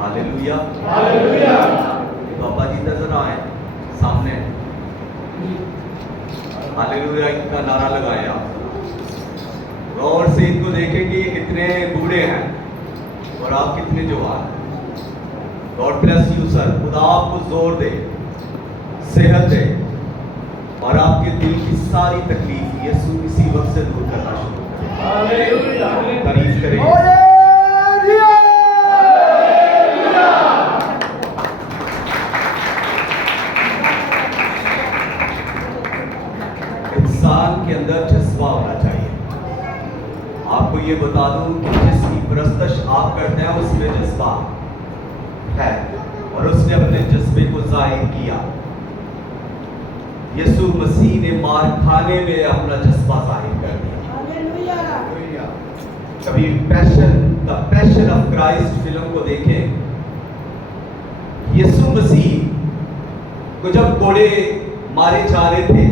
Hallelujah hallelujah. बाबा जी नजर आए सामने, हालेलुया का नारा लगाया। गौर से इनको देखें कि ये कितने बूढ़े हैं और आप कितने जवान। God bless you sir. खुदा आपको जोर दे, सेहत दे और आपके दिल की सारी तकलीफ यीशु इसी वक्त से दूर करना शुरू करें। हालेलुया। तारीफ करें। इंसान के अंदर जज्बा होना चाहिए। आपको ये बता दूं कि जिसकी परस्तश आप करते हैं उसमें जज्बा है और उसने अपने जज्बे को जाहिर किया। यीशु मसीह ने मार खाने में अपना जज्बा जाहिर कर दिया। कभी the passion of Christ film को देखें। यीशु मसीह को जब कोड़े मारे जा रहे थे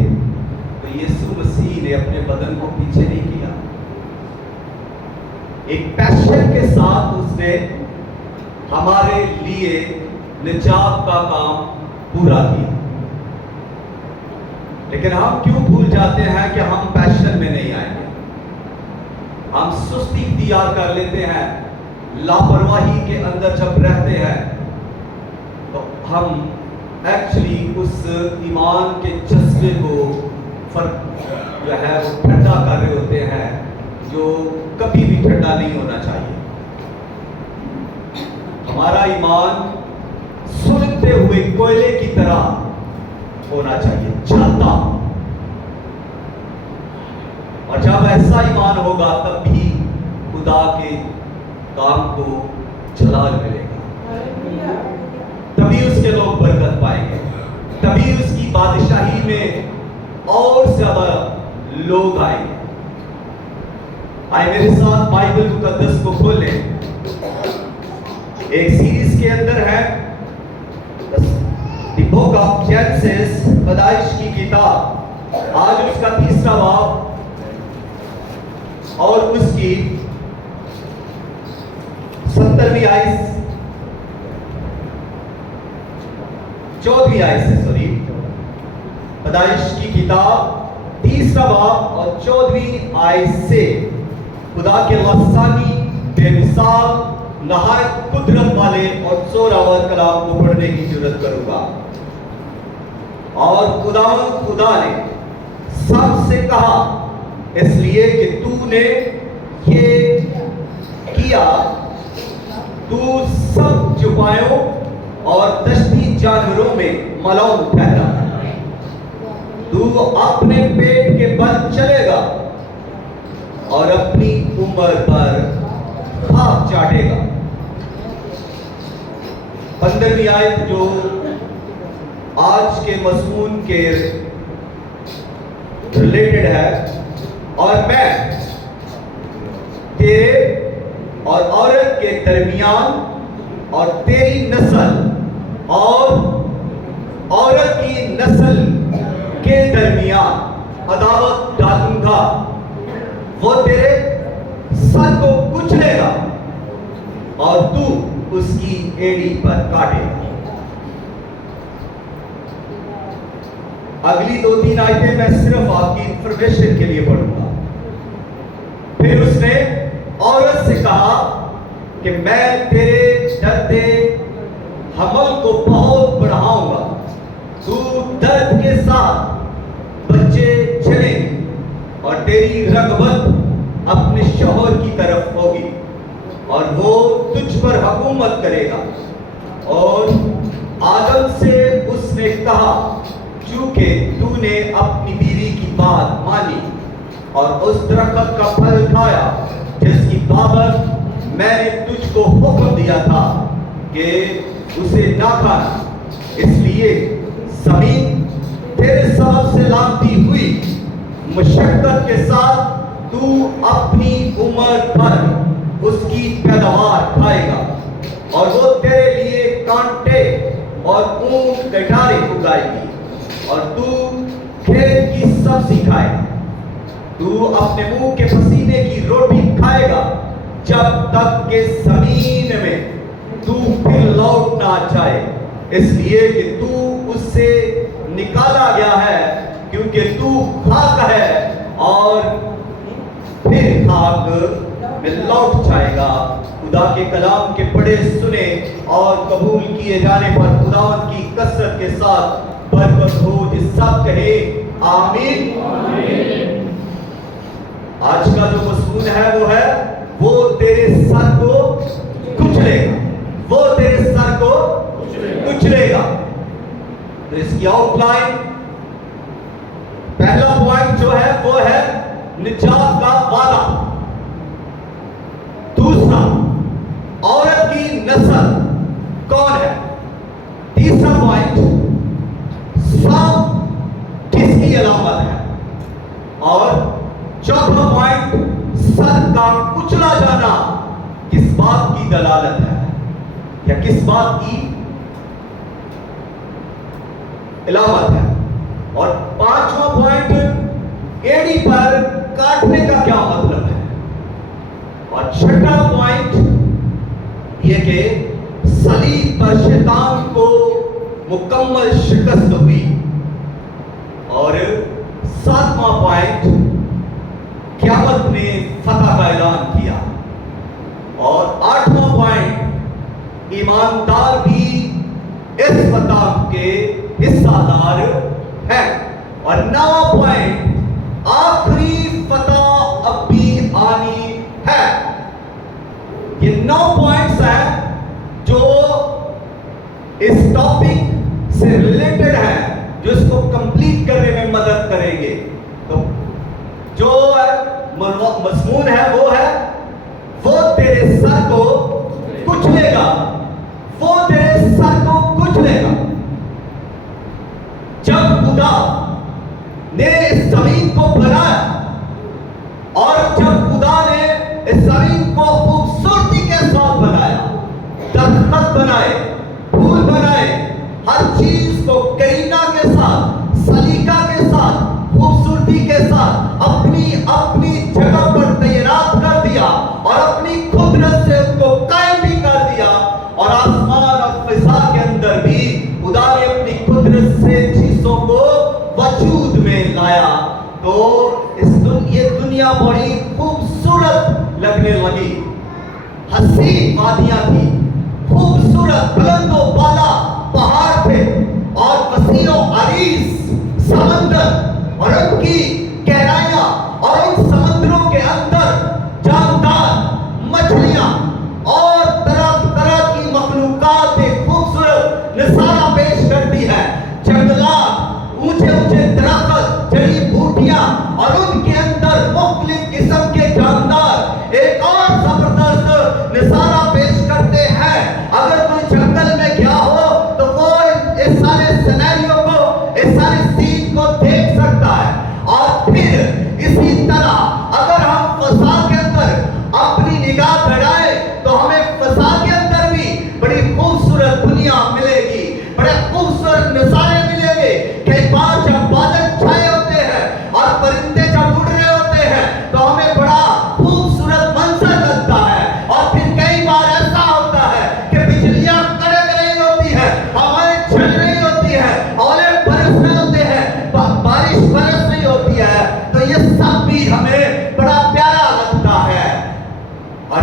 तो यीशु मसीह ने अपने बदन को पीछे नहीं किया। एक पैशन के साथ उसने हमारे लिए निजात का काम पूरा किया। लेकिन हम क्यों भूल जाते हैं कि हम पैशन में नहीं आएंगे। हम सुस्ती इख्तियार कर लेते हैं, लापरवाही के अंदर जब रहते हैं तो हम एक्चुअली उस ईमान के जज्बे को जो है वो ठंडा कर रहे होते हैं, जो कभी भी ठंडा नहीं होना चाहिए। हमारा ईमान सुलगते हुए कोयले की तरह होना चाहिए, जलता। और जब ऐसा ईमान होगा तब भी खुदा के काम को जलाल मिलेगा, तभी उसके लोग बरकत पाएंगे, तभी उसकी बादशाही में और ज्यादा लोग आएंगे। आए मेरे साथ बाइबल मुकद्दस को खोलें। एक सीरीज के अंदर है द बुक ऑफ जेनेसिस, पैदाइश की किताब। आज उसका 3रा बाब और उसकी 17वीं आयत, 14वीं आयत से, सॉरी, पैदाइश की किताब 3रा बाब और 14वीं आयत से खुदा के लसानी बेमिसाल नहायत कुदरत वाले और जोरावर कलाम को पढ़ने की जरूरत करूंगा। और खुदा ने सबसे कहा, इसलिए कि तूने ये किया, तू सब चुपायों और दश्ती जानवरों में मलौम ठहरा। तू अपने पेट के बल चलेगा और अपनी उम्र पर खाक चाटेगा। 15वीं आयत जो आज के मज़मून के रिलेटेड है, और मैं तेरे और औरत के दरमियान और तेरी नस्ल और औरत की नस्ल के दरमियान अदावत डालूंगा। वो तेरे सर को कुचलेगा और तू उसकी एड़ी पर काटेगा। अगली 2-3 आयतें मैं सिर्फ आपकी इंफॉर्मेशन के लिए पढ़ूंगा। फिर उसने औरत से कहा कि मैं तेरे दर्दे हमल को बहुत बढ़ाऊंगा। तू दर्द के साथ बच्चे चलेंगे और तेरी रगबत अपने शौहर की तरफ होगी और वो तुझ पर हुकूमत करेगा। और आदम से उसने कहा, चूंकि तूने अपनी बीवी की बात मानी और उस दरख्त का फल खाया जिसकी बाबत मैंने तुझको हुक्म दिया था कि उसे ना खाना, इसलिए ज़मीन तेरे सबब से लामती हुई। मशक्कत के साथ तू अपनी उम्र भर उसकी पैदावार खाएगा और वो तेरे लिए कांटे और ऊंट कटारे उगाएगी और तू खेत की सब्जी खाएगा। तू अपने मुंह के पसीने की रोटी खाएगा जब तक के जमीन में तू फिर लौट ना जाए, इसलिए कि तू उससे निकाला गया है, क्योंकि तू खाक है और फिर खाक में लौट जाएगा। खुदा के कलाम के पढ़े सुने और कबूल किए जाने पर खुदावंद की कसरत के साथ बरकत हो। जिस सब कहे आमीन। आज का जो मज़मून है वो तेरे सर को कुचलेगा, वो तेरे सर को कुचलेगा। तो इसकी आउटलाइन, पहला पॉइंट जो है वो है निजात का वादा। दूसरा, औरत की नस्ल कौन है। तीसरा पॉइंट, सांप किसकी अलामत है। और चौथा पॉइंट, सर का कुचला जाना किस बात की दलालत है या किस बात की अलामत है। और पांचवा पॉइंट, एड़ी पर काटने का क्या मतलब है। और छठा पॉइंट यह कि सलीब पर शैतान को मुकम्मल शिकस्त हुई। और सातवां पॉइंट, क़यामत में फतह का ऐलान किया। और आठवां पॉइंट, ईमानदार भी इस फतह के हिस्सादार है। और नौवां पॉइंट, आखिरी फतह अब भी आनी है। ये 9 पॉइंट्स हैं जो इस टॉपिक से रिलेटेड है, जो इसको कंप्लीट करने में मदद करेंगे। तो जो मज़मून है वो तेरे सर को कुचलेगा, वो तेरे सर को कुचलेगा। जब खुदा ने इस जमीन को बनाया और जब खुदा ने इस जमीन को खूबसूरती के साथ बनाया, दरख्त बनाए, फूल बनाए, हर चीज को करीना के साथ, सलीका के साथ, खूबसूरती के साथ अपनी अपनी जगह पर तैनात कर दिया और अपनी कुदरत से उनको कायम भी कर दिया। और आसमान और फिजा के अंदर भी खुदा ने अपनी कुदरत से चीजों को वजूद में लाया। तो ये दुनिया बड़ी खूबसूरत लगने लगी। हसीन वादियां थी, खूबसूरत बुलंदो बाला पहाड़ थे और वसीओ अरीज समंदर और उनकी गहराइयां और उन समुद्रों के अंदर जानदार मछलियां और तरह तरह की मखलूकात एक खूबसूरत नजारा पेश करती है। जंगलात, ऊंचे ऊंचे दरख्त, जड़ी बूटियां और उनके अंदर मुख्तलिफ किस्म के जानदार एक और जबरदस्त नजारा पेश करते हैं। अगर कोई जंगल में गया हो तो वो इस सारे सिनेरियो को, इस सारे सीन को देख सकता है। और फिर इसी तरह अगर हम फसा के अंदर अपनी निगाह बढ़ाए तो हमें फसा के अंदर भी बड़ी खूबसूरत दुनिया मिलेगी, बड़े खूबसूरत नजारे मिलेंगे। कई बार जब बादल छाए होते हैं और परिंदे जब उड़ रहे होते हैं तो हमें बड़ा खूबसूरत मंजर लगता है। और फिर कई बार ऐसा होता है कि बिजलियां कड़क रही होती है, हवाएं चल रही होती है, ओले बरस रहे होते हैं, बारिश बरस रही होती है। तो ये सब भी हमें बड़ा प्यारा लगता है और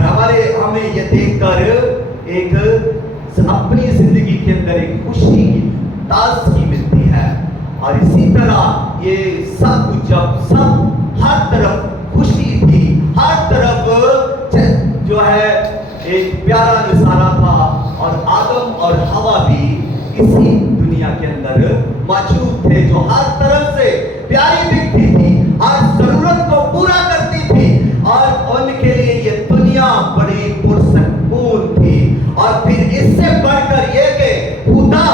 हमें ये देखकर एक अपनी जिंदगी के अंदर एक खुशी की ताजगी मिलती है। और इसी तरह ये सब कुछ जब सब हर तरफ खुशी थी, हर तरफ जो है एक प्यारा नजारा था और आदम और हवा भी इसी दुनिया के अंदर मौजूद थे, जो हर तरफ से प्यारी दिखती थी, हर जरूरत को पूरा करती थी और उनके लिए ये दुनिया बड़ी पुरसकून थी। और फिर इससे बढ़कर ये कि खुदा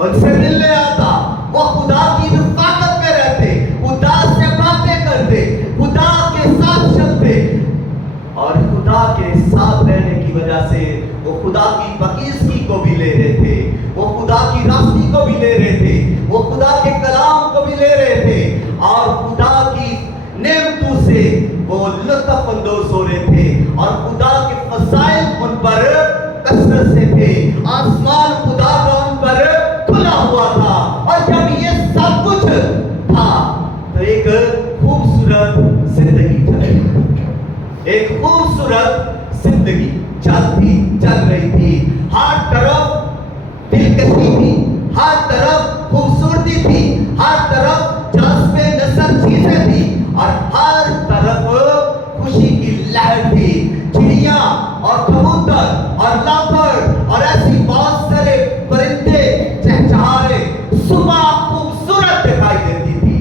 उनसे मिलने आता, वो खुदा की रफ़ाकत में रहते, खुदा से बातें करते, खुदा के साथ चलते। और खुदा के साथ रहने की वजह से वो खुदा की पाकीज़गी को भी ले रहे थे, वो खुदा की रास्ती को भी ले रहे थे, वो खुदा के कलाम को भी ले रहे थे और खुदा की नेमतों से वो लुत्फ़ अंदोज़ हो रहे थे और खुदा के फज़ाइल उन पर कसरत से थे। खूबसूरत जिंदगी चल रही थी। हर तरफ दिलकशी थी, हर तरफ खूबसूरती थी, हर तरफ जाज़बे नज़र चीजें थी और हर तरफ खुशी की लहर थी। चिड़िया और कबूतर और लाफड़ और ऐसी बहुत सारे परिंदे चहचहारे सुबह खूबसूरत दिखाई देती थी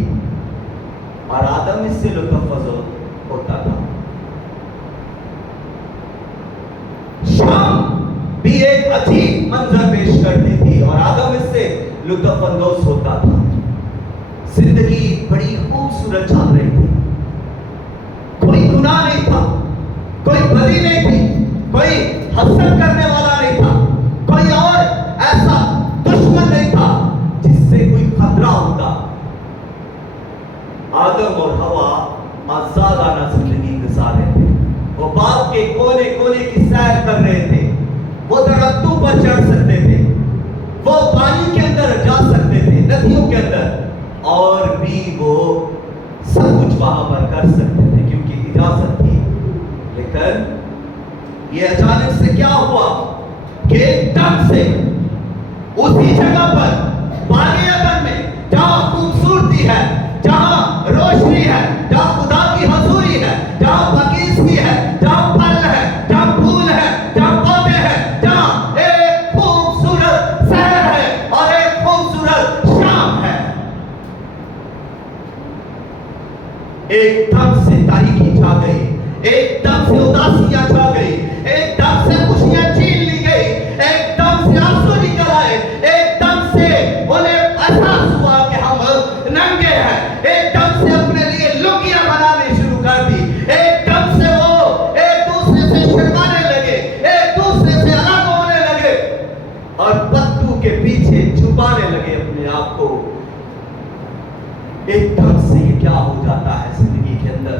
और आदम इससे लुत्फ़अंदोज़ होता था। शाम भी एक अजीब मंजर पेश करती थी और आदम इससे लुत्फ़अंदोज़ होता था। जिंदगी बड़ी खूबसूरत चल रही थी, कोई गुनाह नहीं था, कोई बदी नहीं थी, कोई हसद करने वाला नहीं था, कोई और ऐसा दुश्मन नहीं था जिससे कोई खतरा होता। आदम और हवा आजादाना जिंदगी गुजार रहे थे। वो बाग के कोने कोने की सैर कर रहे थे, वो दरख्तों पर चढ़ सकते थे, वो पानी के अंदर जा सकते थे, नदियों के अंदर, और भी वो सब कुछ वहां पर कर सकते थे क्योंकि इजाजत थी। लेकिन ये अचानक से क्या हुआ कि एकदम से उसी जगह पर बागे अदन में जहां खूबसूरती है, जहां रोशनी है, जहां खुदा की हजूरी है, जहां बगीची है, जहां फल है, जहां फूल है, जहां पौधे हैं, जहां एक खूबसूरत शहर है और एक खूबसूरत शाम है, एकदम से तारीकी छा गई, एकदम से उदासियां छा गई, एकदम से खुशियां छीन ली गई, एकदम से आंसू निकल आए, एकदम से उन्हें एहसास हुआ कि हम नंगे हैं, एकदम से अपने लिए लुंगियां बनानी शुरू कर दी, एकदम से वो एक दूसरे से शर्माने लगे, एक दूसरे से अलग होने लगे और पत्तू के पीछे छुपाने लगे अपने आप को। एकदम से ये क्या हो जाता है जिंदगी के अंदर,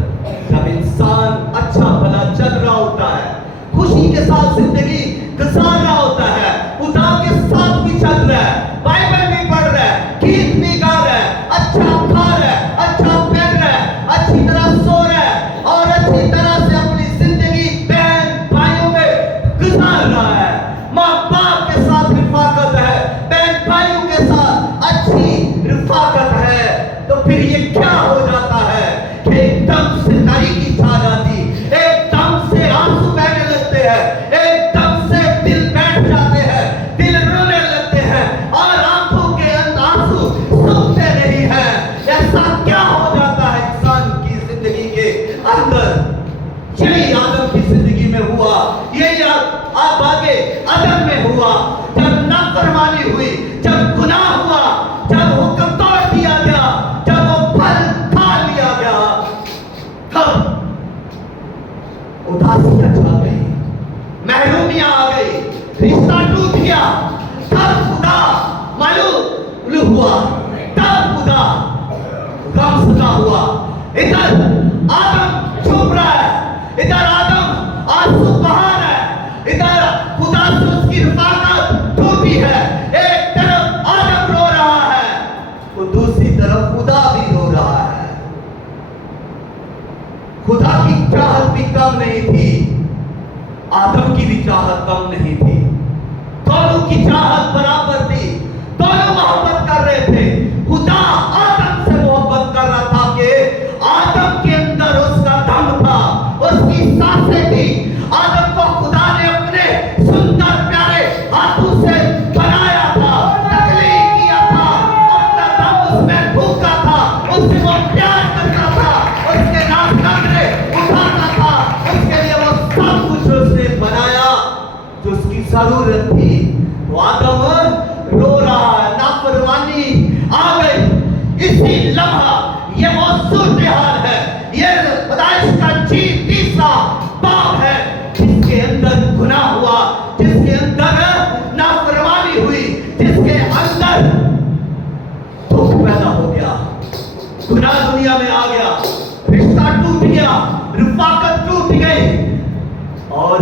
जब इंसान अच्छा भला चल रहा होता है, खुशी के साथ जिंदगी गुजार रहा होता है, खुदा के साथ भी चल रहा है, बाइबल भी पढ़ रहा है, गीत भी गा रहा है, अच्छा खा रहा है, अच्छा पहन रहा है, अच्छी तरह सो रहा है और अच्छी तरह से अपनी जिंदगी बहन भाइयों में गुजार रहा है, माँ बाप के साथ रिफाकत है, बहन भाइयों के साथ अच्छी रिफाकत है, तो फिर ये क्या हो जाता है कि एकदम से तारीकी छा जाती, एकदम से आंसू बहने लगते हैं, एकदम से दिल बैठ जाते हैं, दिल रोने लगते हैं और आंखों के अंदर आंसू सूखते नहीं हैं। ऐसा क्या हो जाता है इंसान की जिंदगी के अंदर। यही आदम की जिंदगी में हुआ, यही आप आगे अदम में हुआ, जब नाफरमानी हुई, जब गुनाह हुआ, जब हुक्म तोड़ दिया गया, जब वो फल खा लिया गया, तब उदासियां छा गई, महरूमियां आ गई, रिश्ता टूट गया, तब खुदा मालूम हुआ, तब खुदा गमज़दा हुआ। इधर आदम छुप रहा है, इधर आदम आंसू बहा रहा है, इधर खुदा से उसकी रिफाकत टूटी है, एक तरफ आदम रो रहा है तो दूसरी तरफ खुदा भी रो रहा है। खुदा की चाहत भी कम नहीं थी, आदम की भी चाहत कम नहीं थी, दोनों की चाहत बराबर थी, दोनों मोहब्बत कर रहे थे। खुदा आदम से मोहब्बत कर रहा था कि आदम के अंदर उसका दम था, उसकी सांसें थी। आदम को खुदा ने अपने सुंदर प्यारे हाथों से बनाया था, तकलीफ किया था, अपना दम उसमें फूंका था, उससे वो प्यार करता था, उसके नाम नखरे उठाता था, उसके लिए वो सब कुछ उसने बनाया जो उसकी जरूरत थी। तो आदम रो रहा है, नाफरमानी आ गई। इसी लम्हा ये वो सूरत हाल है, ये पैदाइश का तीसरा बाब है जिसके अंदर गुनाह हुआ, जिसके अंदर नाफरमानी हुई, जिसके अंदर दुख पैदा हो गया, गुनाह दुनिया में आ गया, रिश्ता टूट गया, रिफाकत टूट गई। और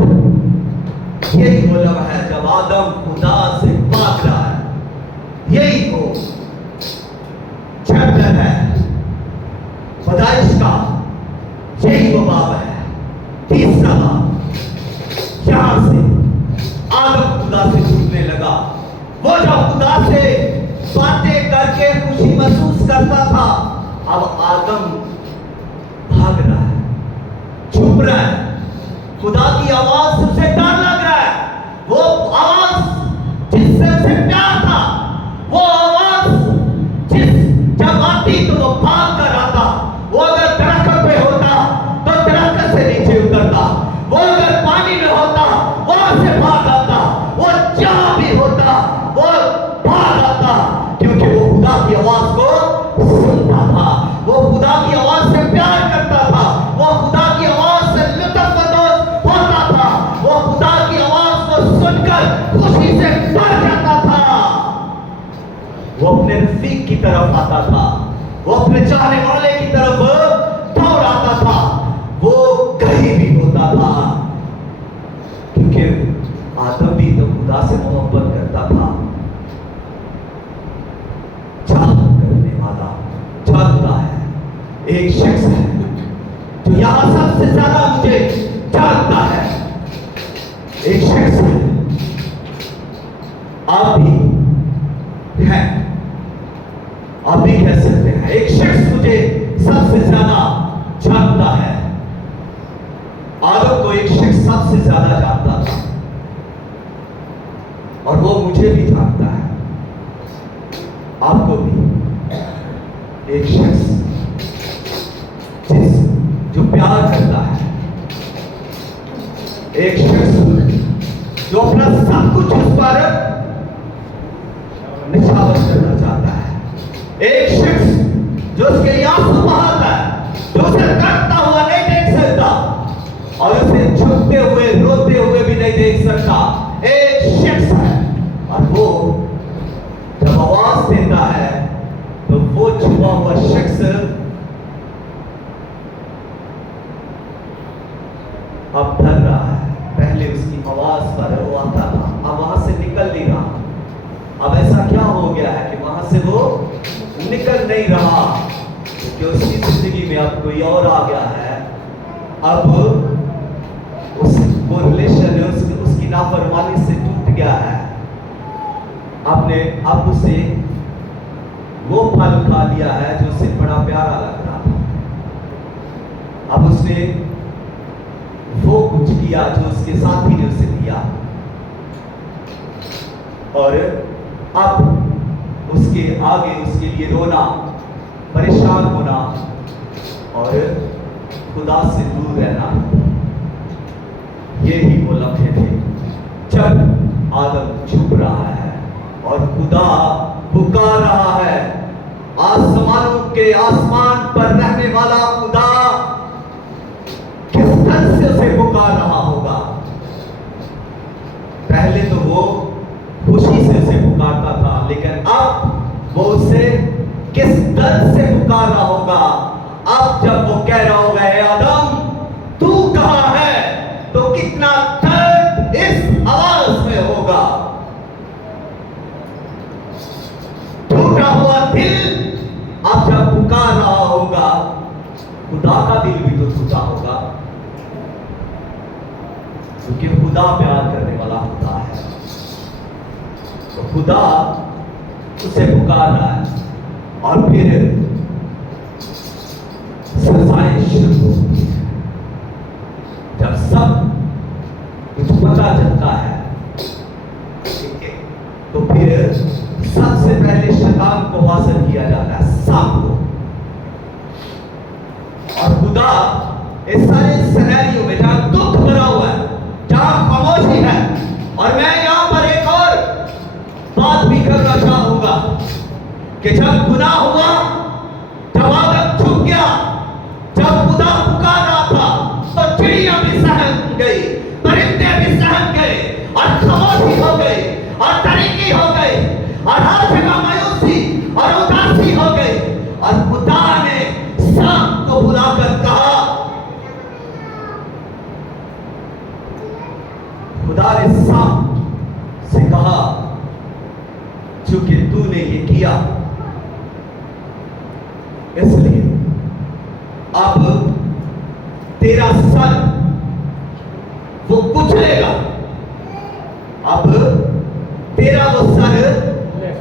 यही वो लम्हा है जब आदम खुदा से भाग रहा है, यही वो चैप्टर है पैदाइश का, यही वो बाब है, तीसरा बाब। अब आदम भाग रहा है, छुप रहा है। खुदा की आवाज से उसे डर लग रहा है। वो आवाज जिससे उसे प्यार था, वो आवाज जिस जब आती तो वो भाग कर आता। वो अगर दरख्त पे होता तो दरख्त से नीचे उतरता, वो अगर पानी में होता वहां से भाग आता, वो जहां भी होता वो भाग आता, क्योंकि वो खुदा की आवाज को सुनता था। वो खुदा की आवाज से प्यार करता था। वो खुदा की आवाज से लुत्फअंदोज होता था। वो खुदा की आवाज को सुनकर खुशी से भर जाता था। वो अपने रफीक की तरफ आता था, वो अपने चाहने वाले की तरफ दौड़ आता था। वो कहीं भी होता था, क्योंकि आदम भी तो खुदा से मोहब्बत करता था। चाह करने वाला जानता है, एक शख्स है जो यहां सबसे ज्यादा मुझे जानता है। एक शख्स है, आप भी हैं, आप भी कह सकते हैं एक शख्स मुझे सबसे ज्यादा जानता है। आदम को एक शख्स सबसे ज्यादा जानता था, और वो मुझे भी जानता है, आपको भी। एक शख्स जो प्यार करता है, एक शख्स जो अपना सब कुछ उस पर निछावर करना चाहता है, एक शख्स जो उसके लिए आंसू बहाता है, जो उसे करता हुआ नहीं देख सकता और उसे झुकते हुए रोते हुए भी नहीं देख सकता। एक शख्स है, और वो जब आवाज देता है तो वो छुपा हुआ शख्स अब डर रहा है। पहले उसकी आवाज पर वो आता था, अब वहां से निकल नहीं रहा। अब ऐसा क्या हो गया है कि वहां से वो निकल नहीं रहा, क्योंकि उसकी जिंदगी में अब कोई और आ गया है। अब वो रिलेशन उसकी नाफरमानी से टूट गया है। आपने अब उसे वो फल खा लिया है जो उसे बड़ा प्यारा लग रहा था। अब उसने वो कुछ किया जो उसके साथी ने उसे दिया, और अब उसके आगे उसके लिए रोना, परेशान होना और खुदा से दूर रहना, ये ही वो लम्हे थे जब आदम छुप रहा है और खुदा पुकार रहा है। आसमानों के आसमान पर रहने वाला खुदा किस तरह से उसे पुकार रहा होगा। पहले तो वो खुशी से उसे पुकारता था, लेकिन अब वो उसे किस दर्द से पुकार रहा होगा। अब जब वो कह रहा होगा, हे आदम तू कहां है, तो कितना दर्द इस आवाज में होगा। टूटा हुआ दिल अब जब पुकार रहा होगा, खुदा का दिल भी तो टूटा होगा, क्योंकि खुदा प्यार करने वाला होता है। तो खुदा उसे पुकार रहा है, और फिर सजाएं शुरू होती है। जब सब कुछ पता चलता है तो फिर सबसे पहले शैतान को हासिल किया जाता है, सांप को। और खुदा इस सारे सिनेरियो में जहां दुख भरा हुआ है, जहां खामोशी है, और मैं यहां पर एक और बात भी करना चाहूंगा कि जब गुनाह हुआ, जब आदम छुप गया, जब खुदा पुकार रहा था, तो चिड़िया भी सहम गई, परिंदे भी सहम गए, और खामोशी हो गई, और तरीकी हो गई, और हर जगह मायूसी और उदासी हो गई। और खुदा ने सांप को बुलाकर कहा, खुदा ने सांप से कहा, चूंकि तूने ये किया, इसलिए अब तेरा सर वो कुचलेगा। अब तेरा वो सर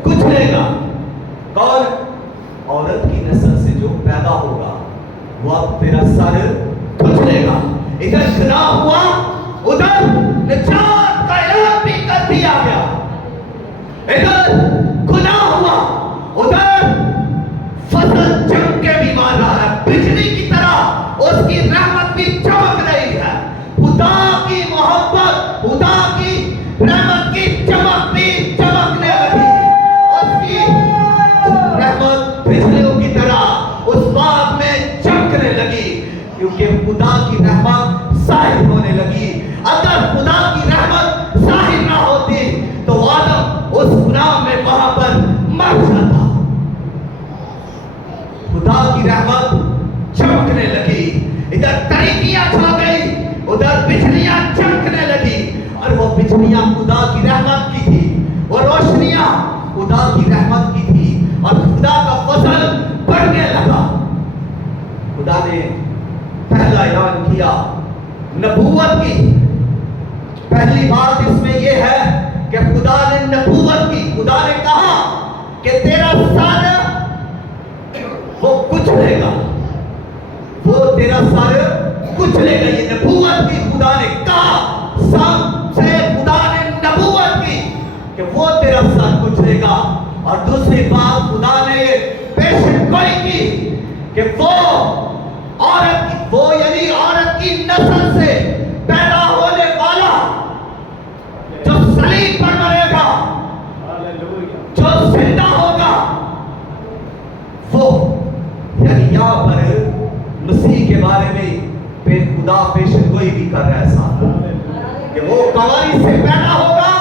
कुचलेगा। कौन? औरत की नस्ल से जो पैदा वो अब तेरा सर कुचलेगा। इधर गुनाह हुआ, उधर निजात का ऐलान भी कर दिया गया। इधर गुनाह हुआ, उधर फसल चमक के भी मार रहा है, बिजली की तरह उसकी रहमत भी चमक रही है। खुदा की मोहब्बत, खुदा की रहमत की चमक भी चमकने लगी। उसकी रहमत बिजलियों की तरह उस बाग में चमकने लगी, क्योंकि खुदा की रहमत जाहिर होने लगी। अगर खुदा की रहमत जाहिर ना होती तो आदम उस गुनाह में वहां पर मर जाता। खुदा की रहमत चमकने लगी, इधर तरीकियां छा गई, उधर बिजलियां चमकने लगी। और वो बिजलियां खुदा की रहमत की थी, वो रोशनियां खुदा की रहमत की थी, और खुदा का फजल बढ़ने लगा। खुदा ने पहला ऐलान किया नबूवत की। पहली बात इसमें यह है कि खुदा ने नबूवत की। खुदा ने कहा कि तेरा सर वो कुचलेगा, वो तेरा सर कुचलेगा। ये नबूवत की खुदा ने कहा, सबसे खुदा ने नबूवत की कि वो तेरा सर कुचलेगा। और दूसरी बात खुदा ने पेशगोई की कि वो औरत की, वो यानी औरत की नस्ल से पैदा होने वाला जो सलीब पर मरेगा, जो जिंदा होगा, वो यानी यहां पर मसीह के बारे में खुदा पेशगोई भी कर रहा है साहब कि वो कवारी से पैदा होगा,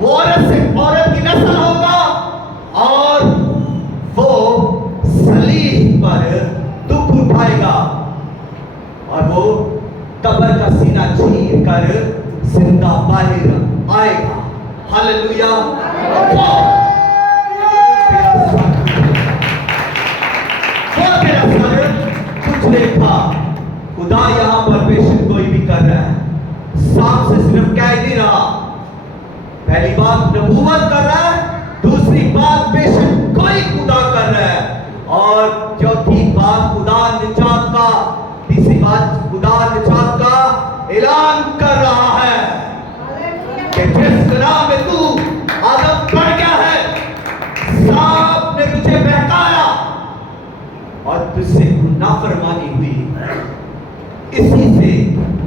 वो औरत से, औरत की नस्ल होगा, और वो सलीब पर दुख उठाएगा, और वो कब्र का सीना चीर कर जिंदा बाहर आएगा। हालेलुया। वो तेरा सर कुचलेगा। खुदा यहां पर पेशगोई भी कर रहा है, साफ से सिर्फ कह नहीं रहा। पहली बात नबूवत कर रहा है, दूसरी बात पेशगोई खुदा कर रहा है, और चौथी बात खुदा निजात का, तीसरी बात खुदा निजात का ऐलान कर रहा है कि जिस गुनाह में तू आदम पड़ गया है, सांप ने तुझे बहकाया और तुझसे नाफरमानी हुई, इसी से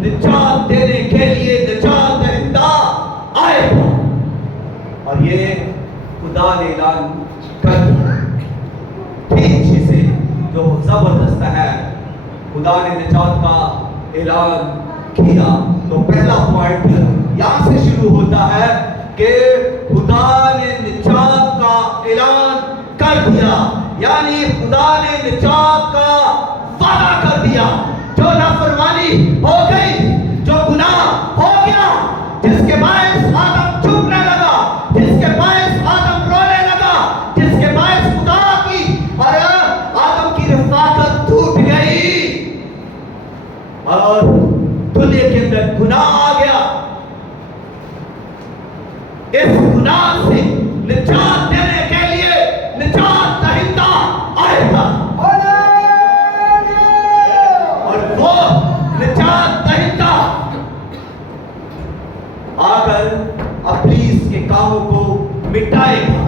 निजात देने के लिए निजात दहिंदा आएगा। और ये खुदा ने ऐलान कर दिया। तीन चीजें जो जबरदस्त है, खुदा ने निजात का ऐलान किया। तो पहला पॉइंट यहां से शुरू होता है कि खुदा ने निजात का ऐलान कर दिया, यानी खुदा ने निजात का वादा कर दिया। जो नाफरमानी हो गई, जो गुनाह हो गया, जिसके बायस आदम चुपने लगा, जिसके बायस आदम रोने लगा, जिसके बायस खुदा की और आदम की रफाकत टूट गई और दुनिया के अंदर गुनाह आ गया। इस गुनाह से निजात देने के लिए निजात दहिंदा आएगा, और वो निजात दहिंदा आकर इब्लीस के कामों को मिटाएगा।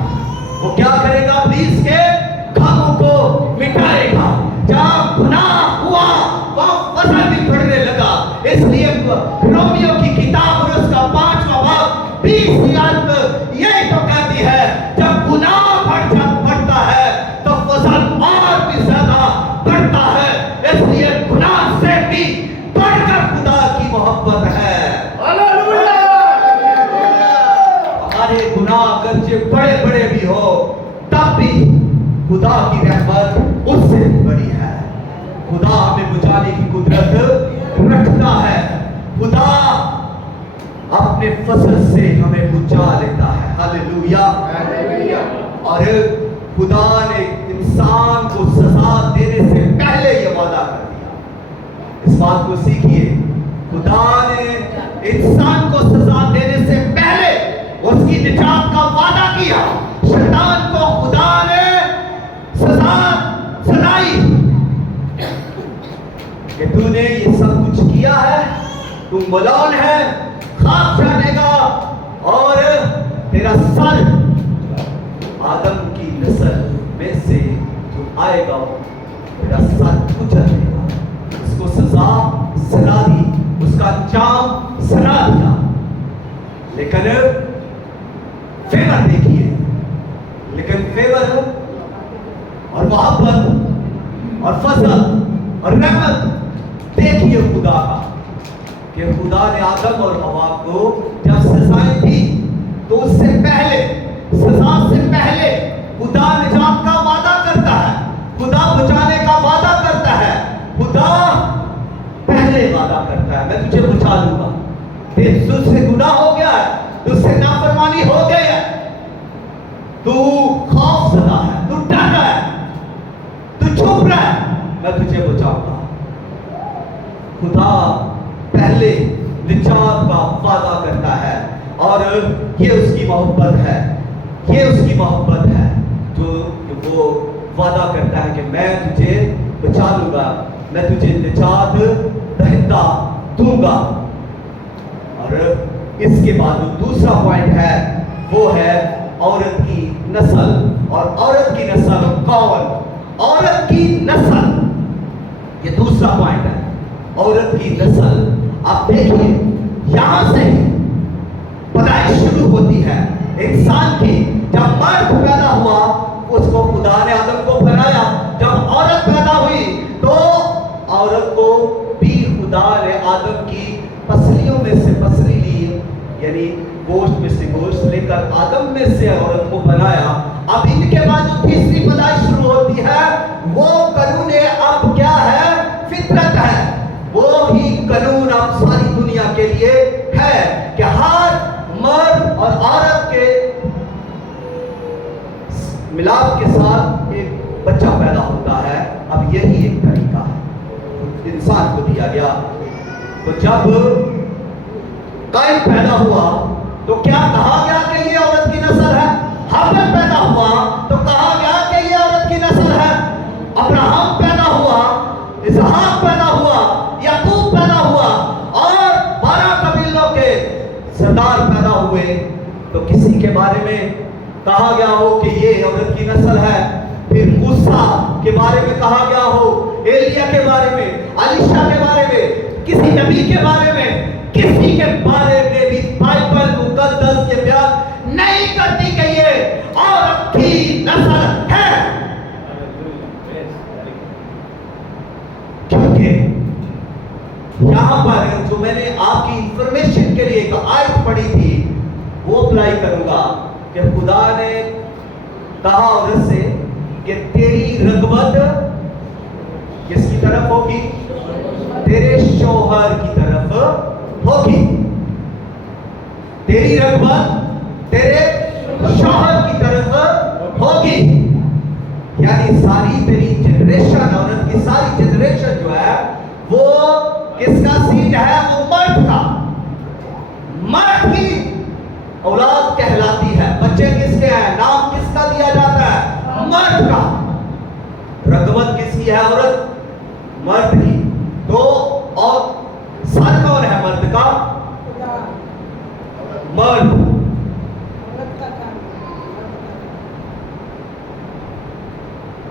वो क्या करेगा? इब्लीस के कामों को मिटाएगा। जहां गुनाह हुआ वहां फजल भी बढ़ने लगा। इसलिए रोमियो की किताब और उसका 5वां भाग 20 आयत यही तो कहती है, जब गुनाह बढ़ता है तो फजल और भी ज्यादा बढ़ता है। इसलिए गुनाह से भी बढ़कर खुदा की मोहब्बत है। हमारे गुनाह अगरचे बड़े बड़े भी हो, तब भी खुदा की रहमत उससे भी बड़ी है। खुदा हमें बुझाने की कुदरत रखता है। खुदा अपने फसल से हमें बुझा लेता है। हालेलुया। और खुदा ने इंसान को सजा देने से पहले यह वादा कर दिया। इस बात को सीखिए, खुदा ने इंसान को सजा देने से पहले उसकी निजात का वादा किया। शैतान को खुदा ने सजा सुनाई, तू मलान है, खाक जानेगा और तेरा सर आदम की नस्ल में से जो आएगा तेरा सर कुचल देगा। उसको सजा सुना दी, उसका अंजाम सुना दिया। लेकिन फेवर देखिए, लेकिन फेवर और मोहब्बत और फजल और रहमत देखिए खुदा का, कि खुदा ने आदम और हवा को जब सजाएं दी तो उससे पहले, सजा से पहले खुदा निजात का वादा करता है, खुदा बचाने का वादा करता है। खुदा पहले वादा करता है, मैं तुझे बचा लूंगा। तुझसे गुनाह हो गया है, तुझसे नाफरमानी हो गई है, तू खौफजदा है, तू डर रहा है, तू चुप रहा है, मैं तुझे बचाऊंगा। खुदा पहले निजात का वादा करता है और ये उसकी मोहब्बत है, ये उसकी मोहब्बत है जो वो वादा करता है कि मैं तुझे बचा लूंगा, मैं तुझे निजात दहिंदा दूंगा। और इसके बाद जो दूसरा पॉइंट है वो है औरत की नस्ल। और औरत की नस्ल कौन? औरत की नस्ल, ये दूसरा पॉइंट है, औरत की नस्ल। आप देखिए यहां से पैदाइश शुरू होती है इंसान की। जब मर्द पैदा हुआ उसको खुदा ने आदम को बनाया, जब औरत पैदा हुई तो औरत को भी खुदा ने आदम की पसलियों में से पसली ली, यानी गोश्त में से गोश्त लेकर आदम में से औरत को बनाया। अब इनके बाद जो तीसरी पैदाइश शुरू होती है वो कानून अब क्या है? फितरत है। वो ही कानून अब सारी दुनिया के लिए है कि हर मर्द और औरत के मिलाप के साथ एक बच्चा पैदा होता है। अब यही एक तरीका है इंसान को दिया गया। तो जब काइन पैदा हुआ तो क्या कहा गया कि ये औरत की नस्ल है? हाबिल पैदा हुआ तो कहा गया कि ये औरत की नस्ल है। अब्राहम पैदा हुआ, इसहाक पैदा हुआ, याकूब पैदा हुआ और 12 कबीलों के सरदार पैदा हुए तो किसी के बारे में कहा गया हो कि ये औरत की नस्ल है। फिर मूसा के बारे में कहा गया हो, एलिया के बारे में, अलीशा के बारे में, किसी नबी के बारे में, किसी के बारे में भी बाइबल मुकद्दस ये बयान नहीं करती कि ये औरत की नस्ल है। क्योंकि यहां पर जो मैंने आपकी इंफॉर्मेशन के लिए एक आयत पढ़ी थी वो अप्लाई करूंगा कि खुदा ने कहा औरत से कि तेरी रग़बत किसकी तरफ होगी? तेरे शौहर की तरफ होगी। तेरी रग़बत तेरे शौहर की तरफ होगी। यानी सारी तेरी जनरेशन, औरत की सारी जनरेशन जो है वो किसका सीड है? वो मर्द का, मर्द की औलाद कहलाती है। बच्चे किसके हैं? नाम किसका दिया जाता है? मर्द का। रग़बत किसकी है? औरत, मर्द की। तो और सर कौन है मर्द का? मर्द।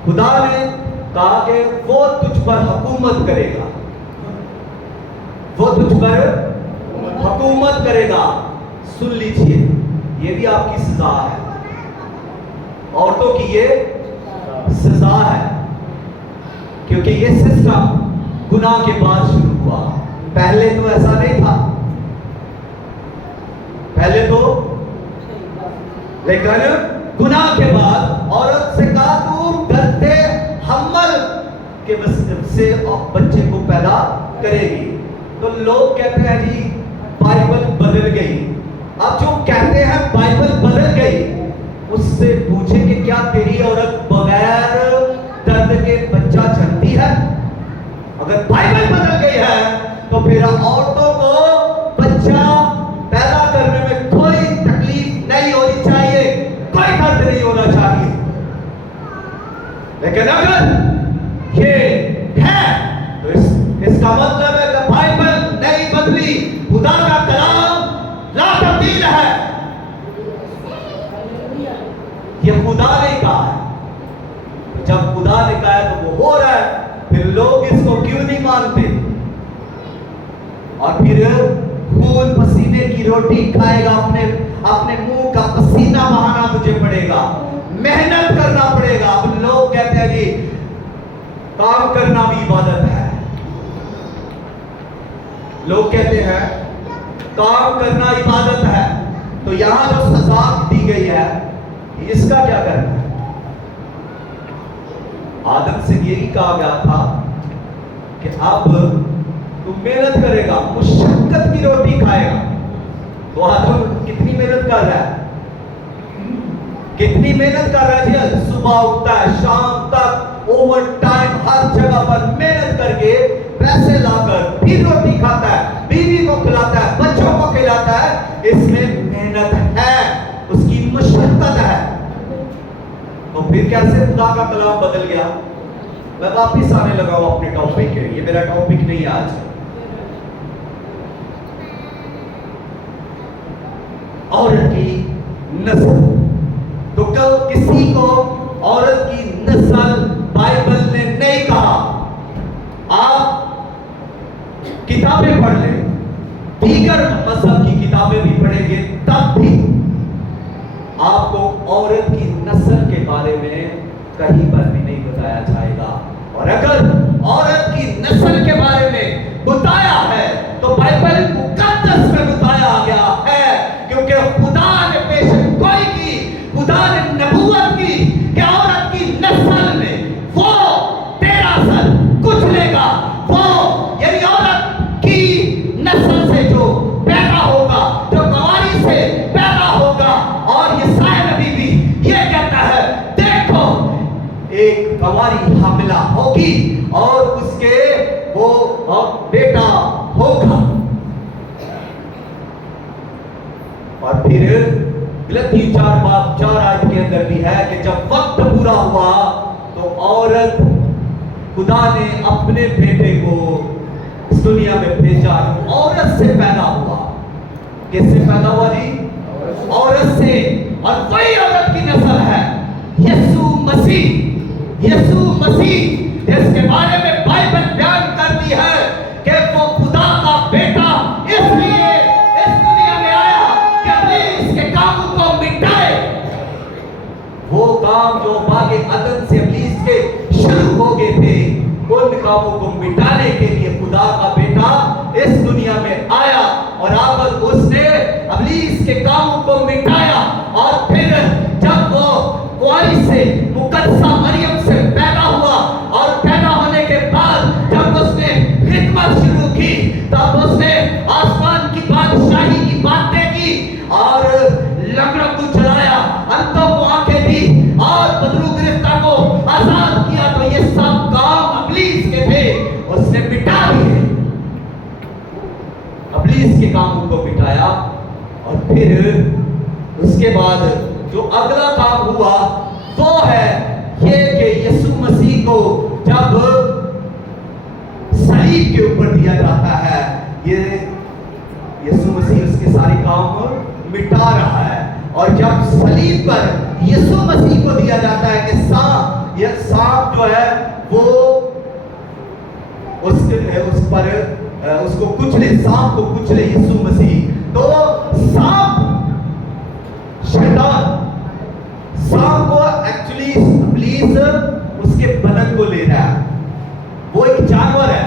खुदा ने कहा कि वो तुझ पर हुकूमत करेगा, वो तुझ पर हुकूमत करेगा। सुन लीजिए, ये भी आपकी सजा है, औरतों की ये सजा है, क्योंकि ये सिस्टम गुनाह के बाद शुरू हुआ। पहले तो ऐसा नहीं था, पहले तो, लेकिन गुनाह के बाद औरत से कहा तू डरते हमल के से बच्चे को पैदा करेगी। तो लोग कहते हैं जी बाइबल बदल गई। अब जो कहते हैं बाइबल बदल गई उससे पूछे कि क्या तेरी औरत बगैर दर्द के बच्चा जनती है? अगर बाइबल बदल गई है तो फिर औरतों को बच्चा पैदा करने में कोई तकलीफ नहीं होनी चाहिए, कोई दर्द नहीं होना चाहिए। लेकिन अगर ये है तो इसका मतलब है कि बाइबल नहीं बदली, फिर खून पसीने की रोटी खाएगा, अपने अपने मुंह का पसीना बहाना तुझे पड़ेगा, मेहनत करना पड़ेगा। अब लोग कहते हैं कि काम करना भी इबादत है। लोग कहते हैं काम करना इबादत है, तो यहां जो सजा दी गई है इसका क्या करना है? आदम से यही कहा गया था कि अब तू मेहनत करेगा, मुशक्कत की रोटी खाएगा। तो आदम कितनी मेहनत कर रहा है, कितनी मेहनत कर रहा है जी। सुबह उठता है, शाम तक ओवर टाइम हर जगह पर मेहनत करके पैसे लाकर फिर रोटी खाता है, बीवी को खिलाता है, बच्चों को खिलाता है। इसमें मेहनत है, उसकी मुशक्कत है। तो फिर कैसे खुदा का कलाम बदल गया? मैं वापिस आने लगा हूं अपने टॉपिक के। ये मेरा टॉपिक नहीं है आज। औरत की नस्ल, तो कल किसी को औरत की नस्ल बाइबल ने नहीं कहा। आप किताबें पढ़ लें, दीगर मजहब की किताबें भी पढ़ेंगे, तब भी आपको औरत की नस्ल के बारे में कहीं पर भी नहीं बताया जाएगा। और अगर औरत की नस्ल के बारे में बताया है तो बाइबल मुकद्दस में बताया गया है, क्योंकि खुदा ने पेशन गोई की, खुदा ने नबूवत की कि औरत की नस्ल में वो तेरा सर कुचलेगा। वो यानी औरत की नस्ल से जो पैदा होगा, जो कुंवारी से पैदा होगा। और यशायाह नबी भी ये कहता है, देखो एक कुंवारी हामिला होगी और उसके वो बेटा होगा। और फिर गलती 4 आयत के अंदर भी है कि जब वक्त पूरा हुआ तो औरत, खुदा ने अपने बेटे को इस दुनिया में भेजा, औरत से पैदा हुआ। किससे पैदा हुआ जी? औरत से। और वही औरत की नस्ल है यीशु मसीह। यीशु मसीह जिसके बारे में बाइबल बयान करती है कि वो खुदा का बेटा इसलिए इस दुनिया में आया कि इब्लीस के कामों को मिटाए। वो काम जो बागे अदन से इब्लीस के शुरू हो गए थे, उन कामों को मिटाने के लिए खुदा का बेटा इस दुनिया में आया। और आकर उसने इब्लीस के कामों को मिटाया। और फिर जब वो कुंवारी से, मुकद्दसा मरियम से पैदा हुआ, और पैदा होने के बाद जब उसने खिदमत शुरू की, तब उसने आसमान की बादशाही की बातें की और लंगड़ों को चलाया, अंधों को आंखें दी और बदरू गिरफ्तार को आजाद किया। तो ये सब काम इब्लीस के थे, उसने मिटा दिए, इब्लीस के कामों को मिटाया। और फिर उसके बाद जो अगला काम हुआ वो है ये कि यीशु मसीह को जब सलीब के ऊपर दिया जाता है, ये यीशु मसीह उसके सारे काम मिटा रहा है। और जब सलीब पर यीशु मसीह को दिया जाता है कि सांप जो है वो उस पर उसको कुचले, सांप को कुचले यीशु मसीह। तो सांप, शैतान सांप को एक्चुअली इब्लीस उसके बदन को ले रहा है। वो एक जानवर है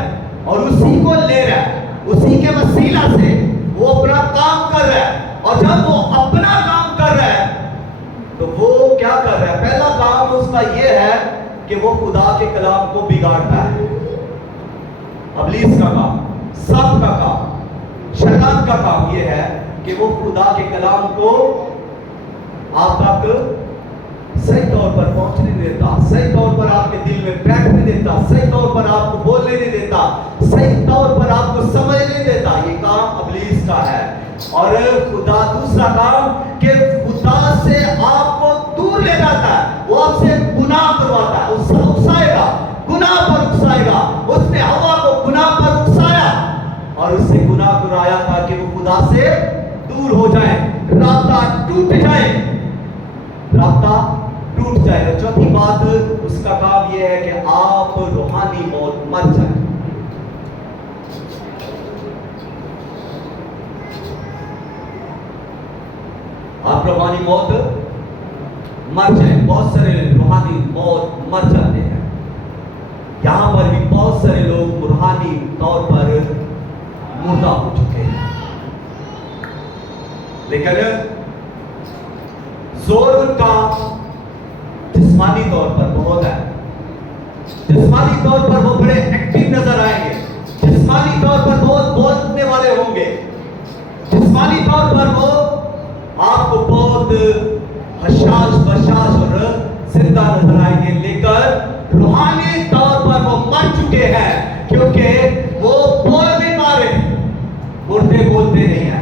और उसी को ले रहा है, उसी के वसीला से वो अपना काम कर रहा है। और जब वो अपना काम कर रहा है तो वो क्या कर रहा है? पहला काम उसका ये है कि वो खुदा के कलाम को बिगाड़ता है। इब्लीस का काम, सांप का काम, शैतान का काम ये है कि वो खुदा के कलाम को आप तक सही तौर पर पहुंचने नहीं देता, सही तौर पर आपके दिल में बैठने देता, सही तौर पर आपको बोलने नहीं देता, सही तौर पर आपको समझ नहीं देता। ये काम इब्लीस का है। और खुदा दूसरा काम कि खुदा से आपको दूर ले जाता है, वो आपसे गुनाह करवाता है, उससे उकसाएगा, गुनाह पर उकसाएगा। उसने हवा को गुनाह पर उकसाया और उससे गुनाह कराया ताकि वो खुदा से दूर हो जाए, रास्ता टूट जाए, रास्ता टूट जाए। और चौथी बात उसका काम यह है कि आप रूहानी मौत मर जाए। आप रूहानी मौत मर जाए, बहुत सारे रूहानी मौत मर जाते हैं। यहां पर भी बहुत सारे लोग रूहानी तौर पर मुर्दा हो चुके हैं, लेकिन जोर उनका जिस्मानी तौर पर बहुत है। जिस्मानी तौर पर वो बड़े एक्टिव नजर आएंगे, जिस्मानी तौर पर बहुत बोलने वाले होंगे, जिस्मानी तौर पर वो आपको बहुत हशाश बशाश और जिंदा नजर आएंगे, लेकिन रूहानी तौर पर वो मर चुके हैं, क्योंकि वो बोल नहीं पा रहे, मुर्दे बोलते नहीं है।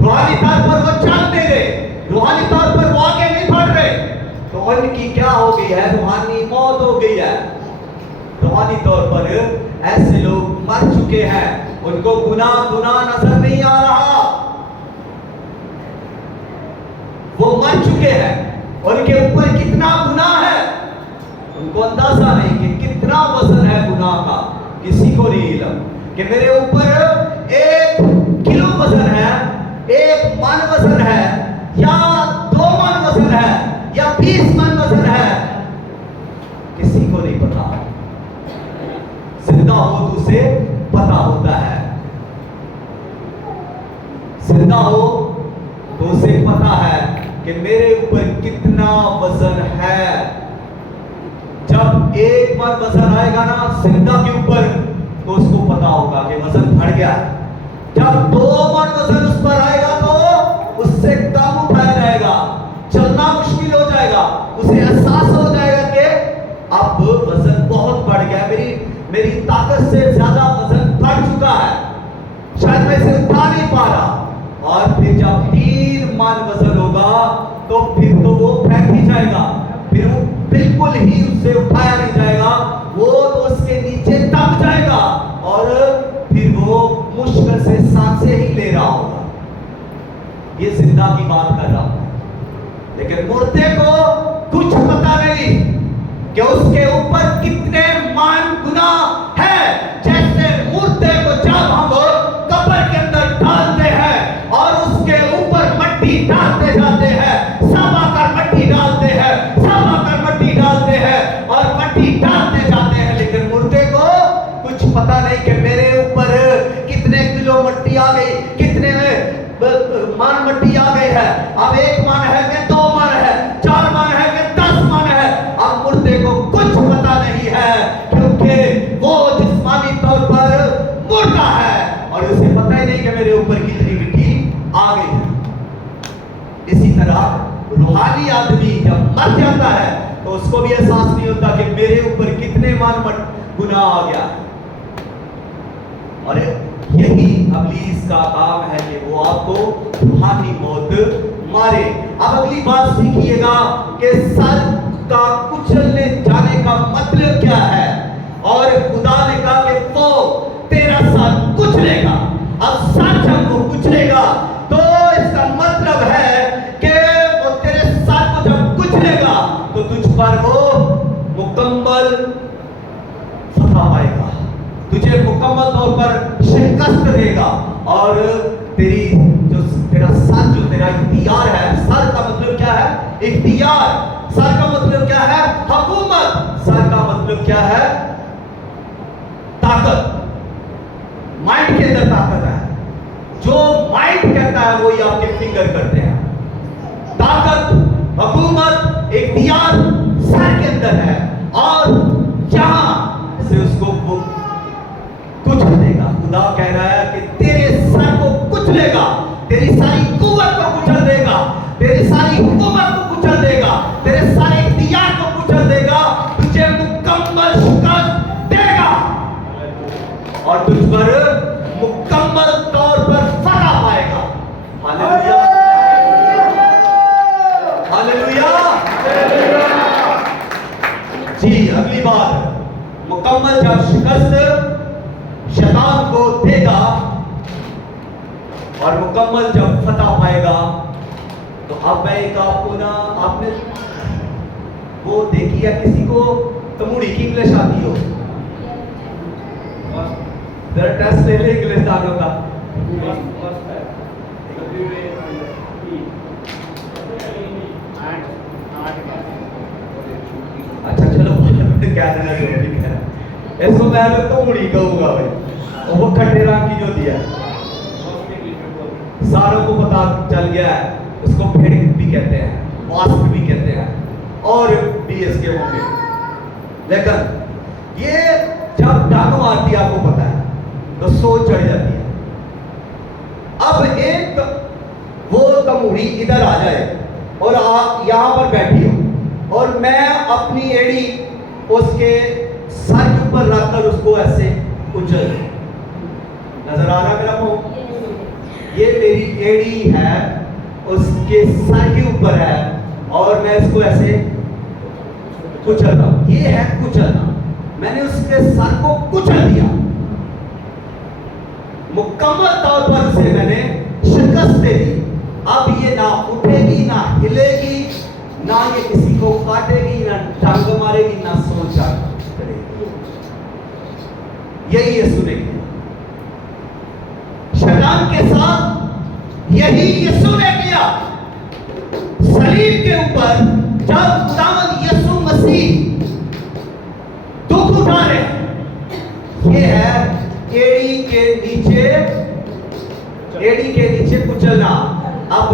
रूहानी तौर पर वो चल नहीं रहे, रूहानी तौर पर वो आगे नहीं बढ़ रहे, तो उनकी क्या हो गई है? रूहानी मौत हो गई है। रूहानी तौर पर ऐसे लोग मर चुके हैं, उनको गुनाह नजर नहीं आ रहा, वो मर चुके हैं। उनके ऊपर कितना गुनाह है उनको अंदाजा नहीं कि कितना वजन है गुनाह का, किसी को नहीं इल्म कि मेरे ऊपर 1 किलो वजन है, 1 मन वजन है, या 2 मन वजन है, या 20 मन वजन है, किसी को नहीं पता। जिंदा हो तो उसे पता होता है, जिंदा हो तो उसे पता है कि मेरे ऊपर कितना वजन है। जब 1 मन वजन आएगा ना जिंदा के ऊपर, तो उसको पता होगा कि वजन बढ़ गया। जब 2 मन वजन उस पर आएगा तो उससे कम उठाया जाएगा, चलना मुश्किल हो जाएगा, उसे एहसास हो जाएगा कि अब वजन बहुत बढ़ गया, मेरी ताकत से ज्यादा वजन बढ़ चुका है, शायद मैं इसे उठा नहीं पा रहा। और फिर जब 3 मन वजन होगा तो फिर तो वो फेंक ही जाएगा, फिर वो बिल्कुल ही उससे उठाया नहीं जाएगा, वो तो उसके नीचे दब जाएगा और फिर वो मुश्किल से सांसें ही ले रहा होगा। ये जिंदा की बात कर रहा हूं, लेकिन मुर्दे को कुछ पता नहीं कि उसके ऊपर कितने मान गुनाह है। जैसे मुर्दे को जब हम कब्र के अंदर डालते हैं और उसके ऊपर मट्टी डालते जाते हैं, सब आकर मट्टी डालते हैं, सब आकर मट्टी डालते हैं और मट्टी डालते जाते हैं, लेकिन मुर्दे को कुछ पता नहीं कि मेरे ऊपर कितने किलो मट्टी आ गई, कितने मान मट्टी आ गई है। अब 1 मान है कि 2 मान है, 4 मान है कि 10 मान है। अब मुर्दे को कुछ पता नहीं है, क्योंकि वो जिस्मानी तौर पर मुर्दा है और उसे पता ही नहीं कि मेरे ऊपर कितनी मिट्टी आ गई है। इसी तरह रूहानी आदमी जब मर जाता है तो उसको भी एहसास नहीं होता कि मेरे ऊपर कितने मान गुनाह आ गया है। और यही इब्लीस का काम है कि वो आपको रूहानी मौत मारे। अब अगली बात सीखिएगा कि सर का कुचलने जाने का मतलब क्या है। और खुदा ने कहा कि वो तेरा सर कुचलेगा। अब सर जब वो कुचलेगा तो इसका मतलब है कि वो तेरे सर को जब कुचलेगा तो तुझ पर वो मुकम्मल फतह पाएगा, तुझे मुकम्मल तौर पर शिकस्त देगा। और तेरा सर जो तेरा इख्तियार है, सर का मतलब क्या है? इख्तियार। सर का मतलब क्या है? हुकूमत। सर का मतलब क्या है? ताकत। माइंड के अंदर ताकत है, जो माइंड कहता है वही आपके फिंगर करते हैं। ताकत, हुकूमत, इख्तियार सर के अंदर है और जहां से उसको कुचल देगा। खुदा कह रहा है कि तेरे सर को कुचलेगा, तेरी सारी कुव्वत को कुचल देगा, तेरी सारी हुकूमत को कुचल देगा, तेरे सारे इख्तियार को कुचल देगा, तुझे मुकम्मल शिकस्त देगा और तुझ पर मुकम्मल तौर पर फतह पाएगा। Hallelujah, hallelujah. जी, अगली बात, मुकम्मल जब शिकस्त शैतान को देगा और मुकम्मल जब फतह पाएगा तो अब मैं एक आपको ना, आपने वो देखी है किसी को तमुड़ी की इंग्लिश आती हो? जरा टेस्ट ले ले इंग्लिश आने का। अच्छा चलो क्या देना जो भी है, इसको मैं तो मुड़ी कहूंगा भाई, और वो खट्टे रंग की जो दिया सारों को पता चल गया है, उसको भेड़ भी कहते हैं, वास्प भी कहते हैं, और भी इसके होंगे। लेकिन ये जब डानो आती है आपको पता है तो सोच चढ़ जाती है। अब एक वो तमूरी इधर आ जाए और आप यहां पर बैठी हो और मैं अपनी एड़ी उसके सर के ऊपर रखकर उसको ऐसे कुचल, नजर आ रहा मेरा मुंह, ये मेरी एड़ी है उसके सर के ऊपर है और मैं इसको ऐसे कुचल रहा हूं, ये है कुचलना। मैंने उसके सर को कुचल दिया, मुकम्मल तौर पर उसे मैंने शिकस्त दे दी। अब ये ना उठेगी, ना हिलेगी, ना ये किसी को काटेगी, ना टांग मारेगी, ना सोचा करेगी। यही यीशु ने किया शैतान के साथ, यही यीशु ने किया सलीब के ऊपर। जब खुदावंद यीशु मसीह दुख उठा रहे, ये है एड़ी के नीचे, एड़ी के नीचे कुचलना। अब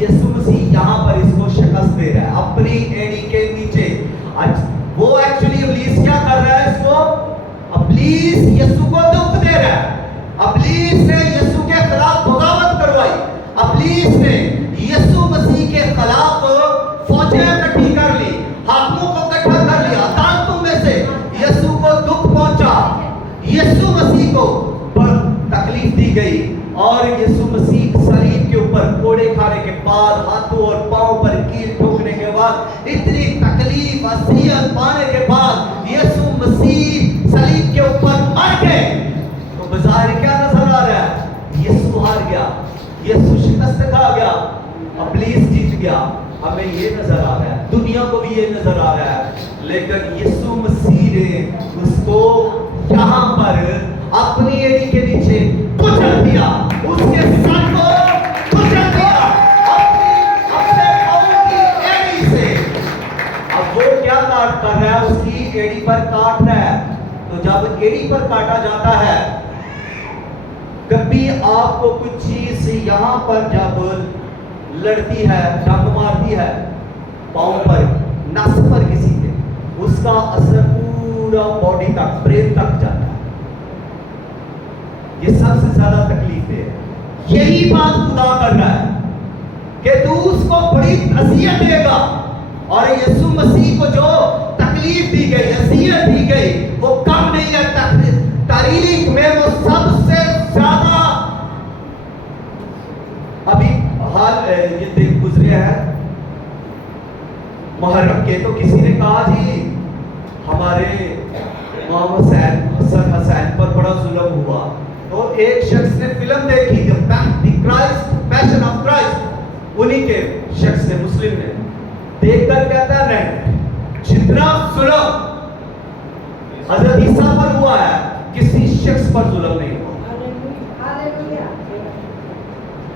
यीशु मसीह यहां पर इसको शिकस्त दे रहा है अपनी एड़ी के नीचे। वो एक्चुअली इब्लीस क्या कर रहा है, इसको इब्लीस यीशु को दुख दे रहा है। इब्लीस ने यीशु के खिलाफ बगावत करवाई, इब्लीस ने यीशु मसीह के खिलाफ फौजें इकट्ठी कर ली, हाकिमों को इकट्ठा कर लिया, अदालतों में से यीशु को दुख पहुंचा, यीशु मसीह को तकलीफ दी गई। और यीशु मसीह सलीब के ऊपर कोड़े खाने के बाद, हाथों और पांव पर कील ठोकने के बाद, इतनी तकलीफ अज़ियत पाने के बाद यीशु मसीह सलीब के ऊपर मर गए। तो बाजार क्या नजर आ रहा है, यीशु हार गया, यीशु शिकस्त खा गया, इब्लीस जीत गया। हमें ये नजर आ रहा है, दुनिया को भी ये नजर आ रहा है, लेकिन यीशु मसीह ने उसको यहां पर अपनी एड़ी के नीचे कुचल दिया, उसके सर को कुचल दिया अपने पांव की एड़ी से। अब वो क्या काट कर रहा है, उसकी एड़ी पर काट रहा है। तो जब एड़ी पर काटा जाता है, कभी आपको कुछ चीज यहां पर जब लड़ती है, डंक मारती है पांव पर, नस पर किसी के, उसका असर पूरा बॉडी तक, ब्रेन तक जाता है। ये सबसे ज्यादा तकलीफ है। यही बात खुदा कर रहा है कि तू उसको बड़ी अज़ियत देगा, और यीशु मसीह को जो तकलीफ दी गई, अज़ियत दी गई, वो कम नहीं है। तारीख में वो सबसे ज्यादा, अभी हाल ये दिन गुजरे हैं मुहर्रम के, तो किसी ने कहा जी हमारे मोहम्मद हसन हुसैन पर बड़ा जुल्म हुआ। तो एक शख्स ने फिल्म देखी, क्राइस्ट, पैशन ऑफ क्राइस्ट, उन्हीं के शख्स ने, मुस्लिम ने देखकर कहता है नहीं, जितना जुल्म हजरत ईसा पर हुआ है किसी शख्स पर जुल्म नहीं हुआ।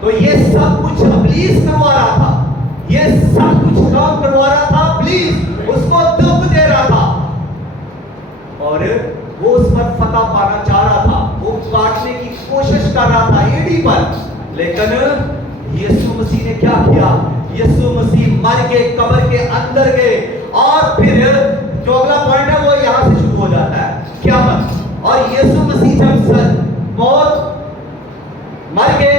तो ये सब कुछ इब्लीस करवा रहा था, ये सब कुछ काम करवा रहा था इब्लीस, उसको दुख दे रहा था और वो उस पर फतह पाना चाह रहा था, वो काटने की कोशिश कर रहा था एड़ी पर। लेकिन यीशु मसीह ने क्या किया, यीशु मसीह मर के कब्र के अंदर गए, और फिर जो अगला पॉइंट है वो यहां से शुरू हो जाता है, क़यामत। और यीशु मसीह जब मौत मर गए,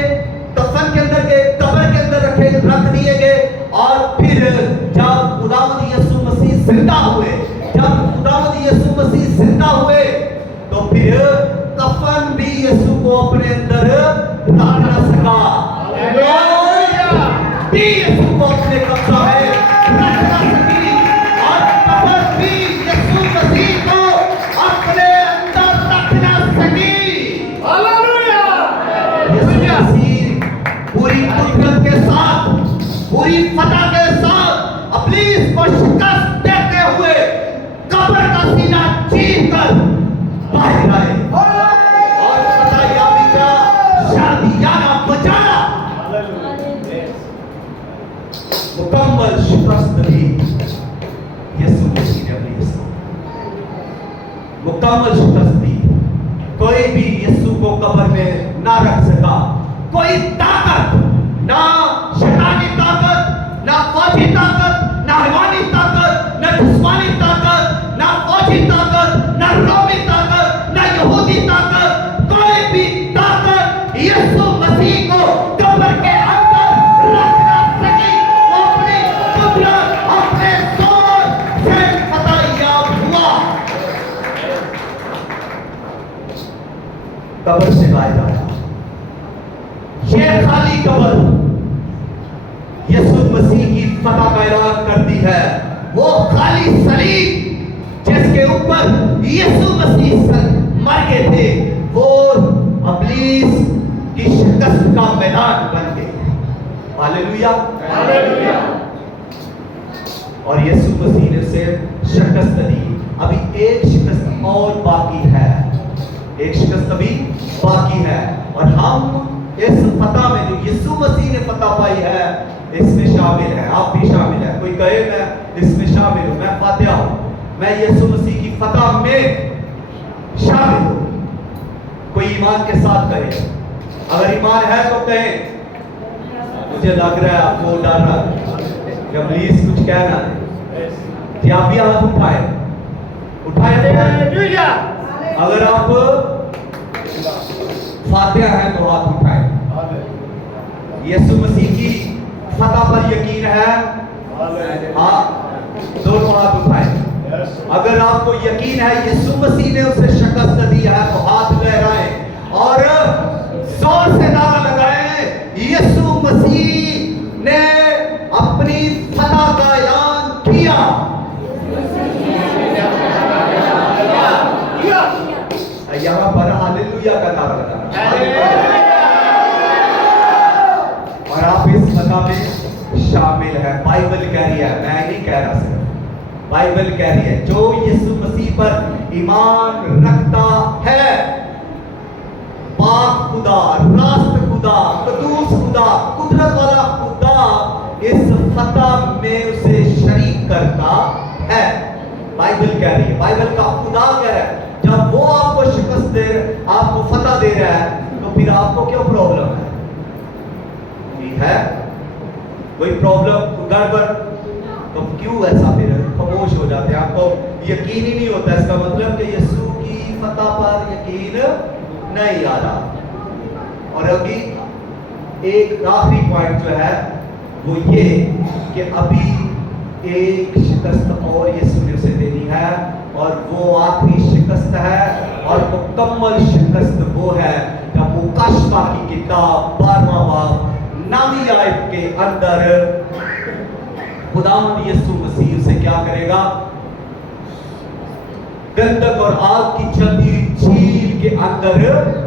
कफन के अंदर गए, कब्र के अंदर रख दिए गए, और फिर जब खुदावंद यीशु मसीह जिंदा हुए, जब खुदावंद यीशु मसीह जिंदा हुए, तो फिर कफन भी यीशु को अपने अंदर रख ना सका, यीशु को अपने कब्जा में रख ना सकी, और कब्र भी यीशु मसीह को अपने अंदर रख ना सकी। हालेलुया! पूरी कुदरत के साथ, पूरी फतह के साथ इब्लीस को शिकस्त देते हुए कब्र का सीना चीर कर बाहर आए, और फतह यानी क्या, शादियाना बचाना, मुकम्मल शिकस्त दी यीशु मसीह ने अपनी मुकम्मल शिकस्त दी। कोई भी यीशु को कब्र में ना रख सका। कोई ताकत, ना शैतानी ताकत, ना फौजी ताकत, ना हैवानी ताकत, ना जिस्मानी ताकत, ना फौजी ताकत, ना रोमी ताकत, ना यहूदी ताकत, कोई भी ताकत यीशु मसीह को कब्र के अंदर रख ना सकी। वो अपनी कुदरत, अपने जोर से फतहयाब हुआ। कब्र से गायब आया। ये खाली कब्र यीशु मसीह की फतह का ऐलान करती है। वो खाली सलीब जिसके ऊपर यीशु मसीह मर गए थे, वो इब्लीस की शिकस्त का मैदान बन गए। Hallelujah, hallelujah. और यीशु मसीह ने उसे शिकस्त दी। अभी एक शिकस्त और बाकी है, एक शिकस्त अभी बाकी है। और हम इस फतह में जो यीशु मसीह ने फतह पाई है, इसमें शामिल है। आप भी शामिल है। कोई कहे मैं इसमें शामिल हूं, मैं फातिहा हूं, मैं यीशु मसीह की फतह में शामिल हूं। कोई ईमान के साथ कहे। अगर ईमान है तो कहे। मुझे लग रहा है आपको डर रहा है कि इब्लीस कुछ कहना है। कि आप भी हाथ उठाए, उठाए। अगर आप फातिहा है तो हाथ उठाए। यीशु मसीह की फतह पर यकीन है? हाँ, दोनों हाथ उठाए। अगर आपको यकीन है यीशु मसीह ने उसे शिकस्त दी है तो हाथ लहराएं और जोर से नारा लगाएं, यीशु मसीह ने अपनी फतह का ऐलान किया। यहां पर हालेलुया का नारा लगाना। और आप इस फतह में शामिल है। बाइबल कह रही है, मैं नहीं कह रहा सिर्फ, बाइबल कह रही है जो यीशु मसीह पर ईमान रखता है, पाक खुदा, रास्त खुदा, कदूस खुदा, कुदरत वाला खुदा इस फतह में उसे शरीक करता है। बाइबल कह रही है, बाइबल का खुदा कह रहा है, जब वो आपको शिकस्त दे, आपको फतह दे रहा है, तो फिर आपको क्यों प्रॉब्लम है? ठीक है, कोई प्रॉब्लम, गड़बड़, तो क्यों ऐसा फिर खामोश हो जाते हैं? आपको यकीन ही नहीं होता। इसका मतलब कि यीशु की फतह पर यकीन नहीं आ रहा। और अभी एक आखिरी पॉइंट जो है वो ये कि अभी एक शिकस्त और यीशु ने उसे देनी है, और वो आखिरी शिकस्त है और मुकम्मल शिकस्त वो है जब मुकाशफा की किताब 12वां बाब 9वीं आयत के अंदर खुदावंद यीशु मसीह उसे क्या करेगा? गंधक और आग की जलती झील के अंदर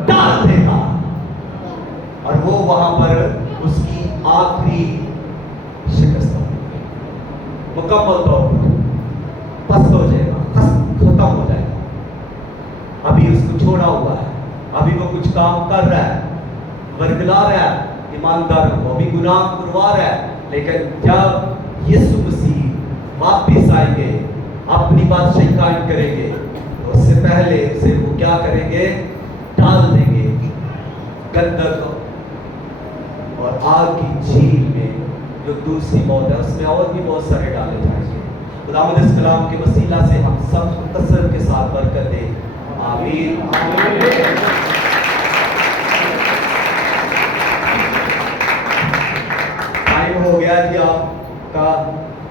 डाल देगा, और वो वहां पर उसकी आखिरी शिकस्त मुकम्मल तौर पर पस्त हो जाएगा, खत्म हो जाएगा। अभी उसको छोड़ा हुआ है, अभी वो कुछ काम कर रहा है, वर्गला रहा है ईमानदारों को, अभी गुनाह करवा रहा है। लेकिन जब यीशु मसीह वापिस आएंगे, अपनी बादशाही कायम करेंगे, तो उससे पहले उसे वो क्या करेंगे? डाल देंगे गंधक और आग की झील में, जो दूसरी मौत है, उसमें और भी बहुत सारे डाले जाएंगे। खुदावंद इस कलाम के वसीला से हम सब कसर के साथ बरकत दे। आमीन। टाइम हो गया जी आपका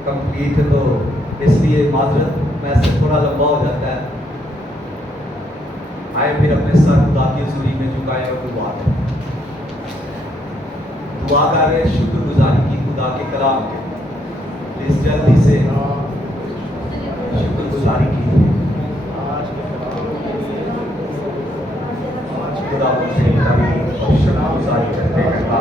कंप्लीट, तो इसलिए माजरत में से थोड़ा लंबा हो जाता है। आए फिर अपने सर खुदा की हुजूरी में झुकाए और दुआ कर रहे, शुक्रगुजारी की खुदा के कलाम के। प्लीज जल्दी से शुक्रगुजारी की। खुदा को शुक्रगुजारी करते हैं।